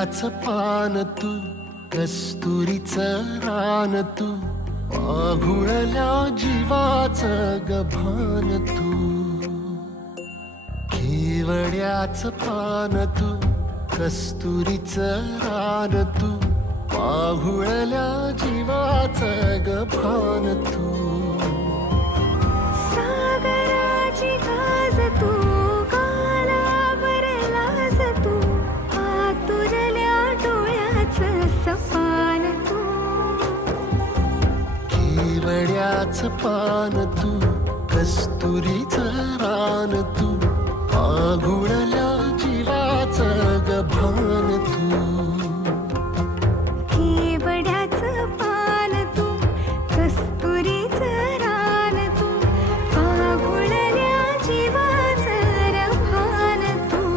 केवड्याचं पान तू, कस्तुरीचं रान तू, पाघुळल्या जीवाचं गभान तू. केवड्याचं पान तू, कस्तुरीचं रान तू, पाघुळल्या जीवाचं गभान तू. सागराची गाज तू, गालावरलाज तू, आतुरल्या डोळ्याचं सपान तू. केवड्याचं पान तू, कस्तुरीचं रान तू, पाघुळल्या जीवाचं गभान तू. केवड्याचं पान तू, कस्तुरीचं रान तू, पाघुळल्या जीवाचं रभान तू.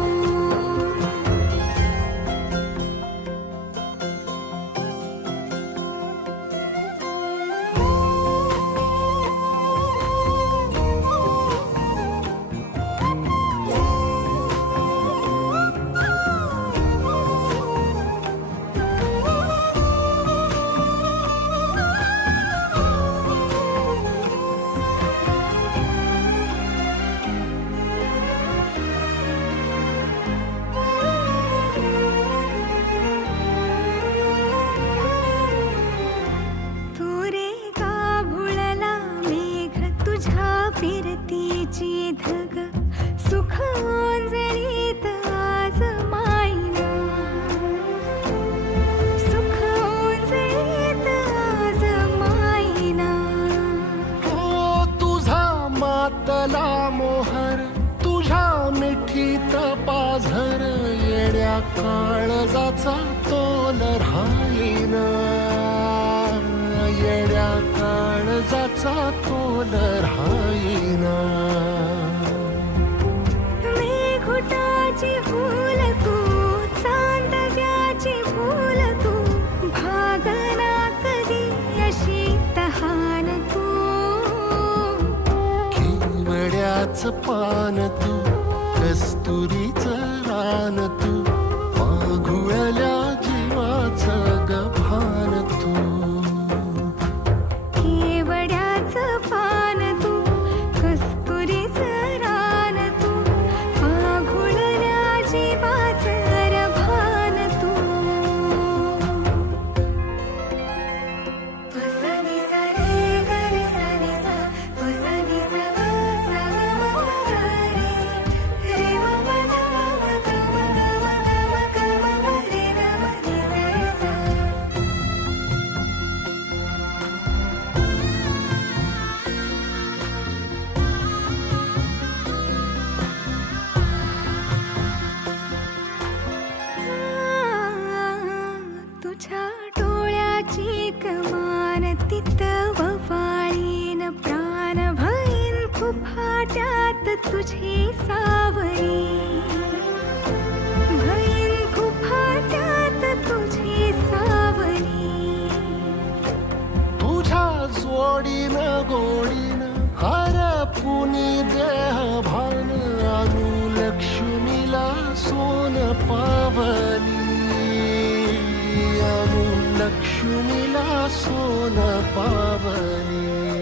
फिरतीची धग सुख ओंजळीत आज मायना, सुख ओंजळीत आज मायना. हो तुझा मातला मोहर, तुझ्या मिठीत पाझर, येड्या काळजाचा तोल राहीना, येड्या काळजाचा तोल राहीना. मेघुटाची फूल तू, चांदव्याची फूल तू, भागना कधी अशी तहान तू. केवड्याचं पान तू, कस्तुरीचं रान तू, पाघुळल्या जीवाचं गभान तू. केवड्याचं पान तू, कस्तुरीचं रान तू, पाघुळल्या जीवाचं रभान तू. वसनी सा रे ग रे सा नी सा, वसनी सा ग सा ग म ग रे, रे म प ध म ग म ग म ग म ग म म रे ग म नी सा रे सा. तुझ्या डोळ्याची कमान तिथं ववाळीन, प्राण भईन फुफाट्यात तुझी सावरी, भईन फुफाट्यात तुझी सावरी. तुझ्या जोडीनं गोडीनं हरपुनी देह भान, अनुलक्ष्मीला सोन पावली, अनुलक्ष्मीला सोन पावली.